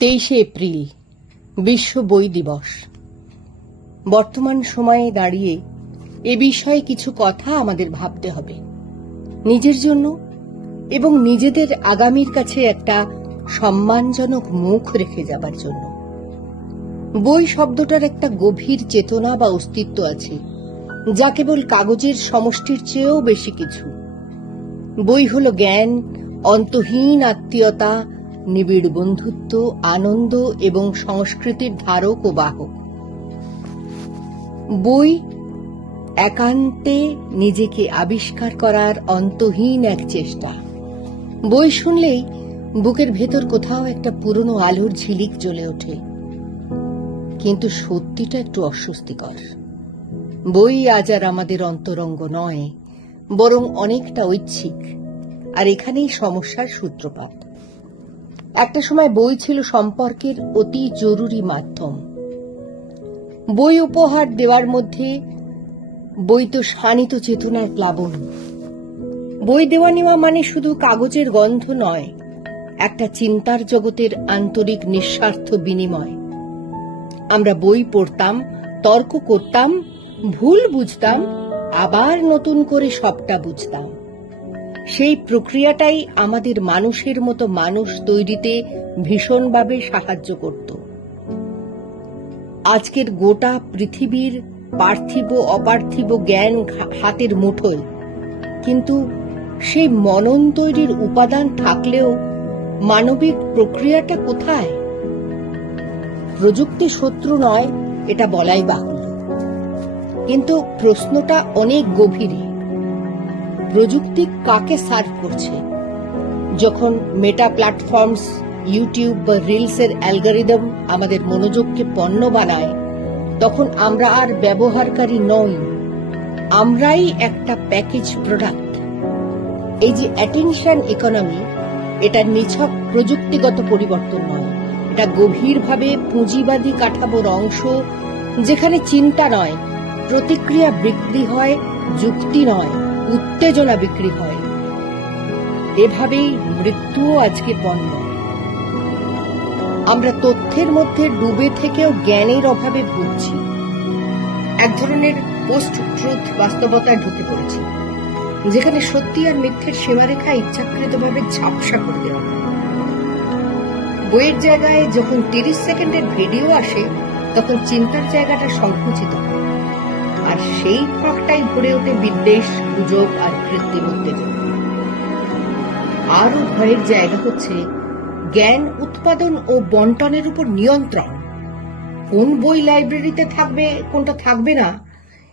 23শে April বিশ্ব বই দিবস। বর্তমান সময়ে দাঁড়িয়ে এ বিষয়ে কিছু কথা আমাদের ভাবতে হবে, নিজের জন্য এবং নিজেদের আগামীর কাছে একটা সম্মানজনক মুখ রেখে যাবার জন্য। বই শব্দটার একটা গভীর চেতনা বা অস্তিত্ব আছে, যা কেবল কাগজের সমষ্টির চেয়েও বেশি কিছু। বই হলো জ্ঞান, অন্তহীন আত্মীয়তা, নিবিড় বন্ধুত্ব, আনন্দ এবং সংস্কৃতির ধারক ও বাহক। বই একান্তে নিজেকে আবিষ্কার করার অন্তহীন এক চেষ্টা। বই শুনলেই বুকের ভেতর কোথাও একটা পুরনো আলোর ঝিলিক জ্বলে ওঠে, কিন্তু সত্যিটা একটু অস্বস্তিকর। বই আজ আর আমাদের অন্তরঙ্গ নয়, বরং অনেকটা ঐচ্ছিক, আর এখানেই সমস্যার সূত্রপাত। একটা সময় বই ছিল সম্পর্কের অতি জরুরি মাধ্যম। বই উপহার দেওয়ার মধ্যে বইত শানিত চেতনার প্লাবন। বই দেওয়া নেওয়া মানে শুধু কাগজের গন্ধ নয়, একটা চিন্তার জগতের আন্তরিক নিঃস্বার্থ বিনিময়। আমরা বই পড়তাম, তর্ক করতাম, ভুল বুঝতাম, আবার নতুন করে সবটা বুঝতাম। সেই প্রক্রিয়াটাই আমাদের মানুষের মতো মানুষ তৈরিতে ভীষণভাবে সাহায্য করত। আজকের গোটা পৃথিবীর পার্থিব অপার্থিব জ্ঞান হাতের মুঠোয়, কিন্তু সেই মনন তৈরির উপাদান থাকলেও মানবিক প্রক্রিয়াটা কোথায়? প্রযুক্তি শত্রু নয়, এটা বলাই বাহুল্য, কিন্তু প্রশ্নটা অনেক গভীরে। প্রযুক্তি কাকে সার্ভ করছে? যখন মেটা প্ল্যাটফর্মস, ইউটিউব বা রিলসের অ্যালগরিদম আমাদের মনোযোগকে পণ্য বানায়, তখন আমরা আর ব্যবহারকারী নই, আমরাই একটা প্যাকেজ প্রোডাক্ট। এই যে অ্যাটেনশন ইকোনমি, এটা নিছক প্রযুক্তিগত পরিবর্তন নয়, এটা গভীরভাবে পুঁজিবাদী কাঠামোর অংশ, যেখানে চিন্তা নয়, প্রতিক্রিয়া বিক্রি হয়, যুক্তি নয়, উত্তেজনা বিক্রি হয়। এভাবেই মৃত্যুও আজকে পণ্য। আমরা তথ্যের মধ্যে ডুবে থেকেও জ্ঞানের অভাবে ভুগছি। এক ধরনের পোস্ট ট্রুথ বাস্তবতায় ঢুকে পড়েছি, যেখানে সত্যি আর মিথ্যের সীমারেখা ইচ্ছাকৃতভাবে ঝাপসা করে দেওয়া হয়। বইয়ের জায়গায় যখন 30 সেকেন্ডের ভিডিও আসে, তখন চিন্তার জায়গাটা সংকুচিত হয়, আর সেই ফাঁকটাই ভরে ওঠে বিদ্বেষ, গুজব আর কৃত্রিম উত্তেজনা। আরো ভয়ের জায়গা হচ্ছে জ্ঞান উৎপাদন ও বন্টনের উপর নিয়ন্ত্রণ। কোন বই লাইব্রেরিতে থাকবে, কোনটা থাকবে না,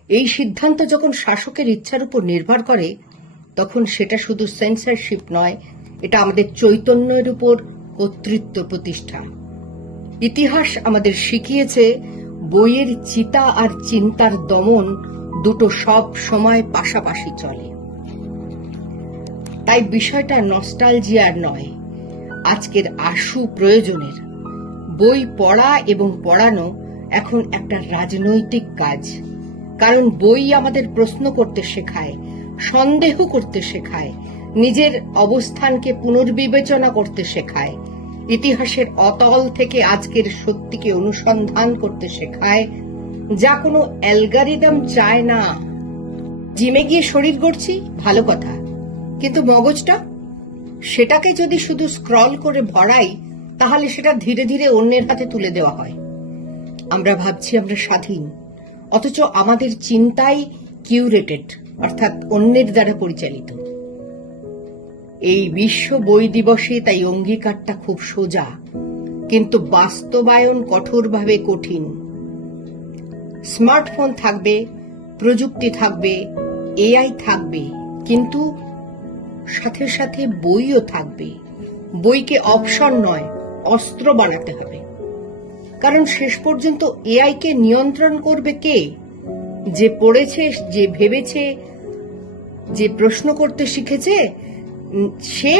এই সিদ্ধান্ত যখন শাসকের ইচ্ছার উপর নির্ভর করে, তখন সেটা শুধু সেন্সরশিপ নয়, এটা আমাদের চৈতন্যের উপর কর্তৃত্ব প্রতিষ্ঠা। ইতিহাস আমাদের শিখিয়েছে বইয়ের চিতা আর চিন্তার দমন দুটো সব সময় পাশাপাশি চলে। তাই বিষয়টা নস্টালজিয়ার নয়, আজকের আশু প্রয়োজনের। বই পড়া এবং পড়ানো এখন একটা রাজনৈতিক কাজ, কারণ বই আমাদের প্রশ্ন করতে শেখায়, সন্দেহ করতে শেখায়, নিজের অবস্থানকে পুনর্বিবেচনা করতে শেখায়, ইতিহাসের অতল থেকে আজকের সত্যিকে অনুসন্ধান করতে শেখায়, যা কোনো অ্যালগরিদম চায় না। জিমে গিয়ে শরীর গড়ছি, ভালো কথা, কিন্তু মগজটা, সেটাকে যদি শুধু স্ক্রল করে ভরাই, তাহলে সেটা ধীরে ধীরে অন্যের হাতে তুলে দেওয়া হয়। আমরা ভাবছি আমরা স্বাধীন, অথচ আমাদের চিন্তাই কিউরেটেড, অর্থাৎ অন্যের দ্বারা পরিচালিত। এই বিশ্ব বই দিবসে তাই অঙ্গীকারটা খুব সোজা, কিন্তু বাস্তবায়ন কঠোরভাবে কঠিন। স্মার্টফোন থাকবে, প্রযুক্তি থাকবে, এআই থাকবে, কিন্তু সাথে সাথে বইও থাকবে। বইকে অপশন নয়, অস্ত্র বানাতে হবে। কারণ শেষ পর্যন্ত এআই কে নিয়ন্ত্রণ করবে কে? যে পড়েছে, যে ভেবেছে, যে প্রশ্ন করতে শিখেছে সে,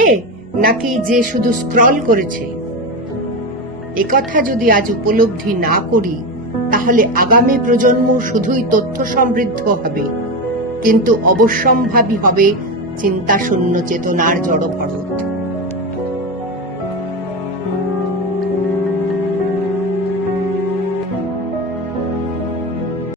নাকি যে শুধু স্ক্রল করেছে? একথা যদি আজ উপলব্ধি না করি, তাহলে আগামী প্রজন্ম শুধুই তথ্য সমৃদ্ধ হবে, কিন্তু অবশ্যম্ভাবী হবে চিন্তাশূন্য চেতনার জড়ভরত।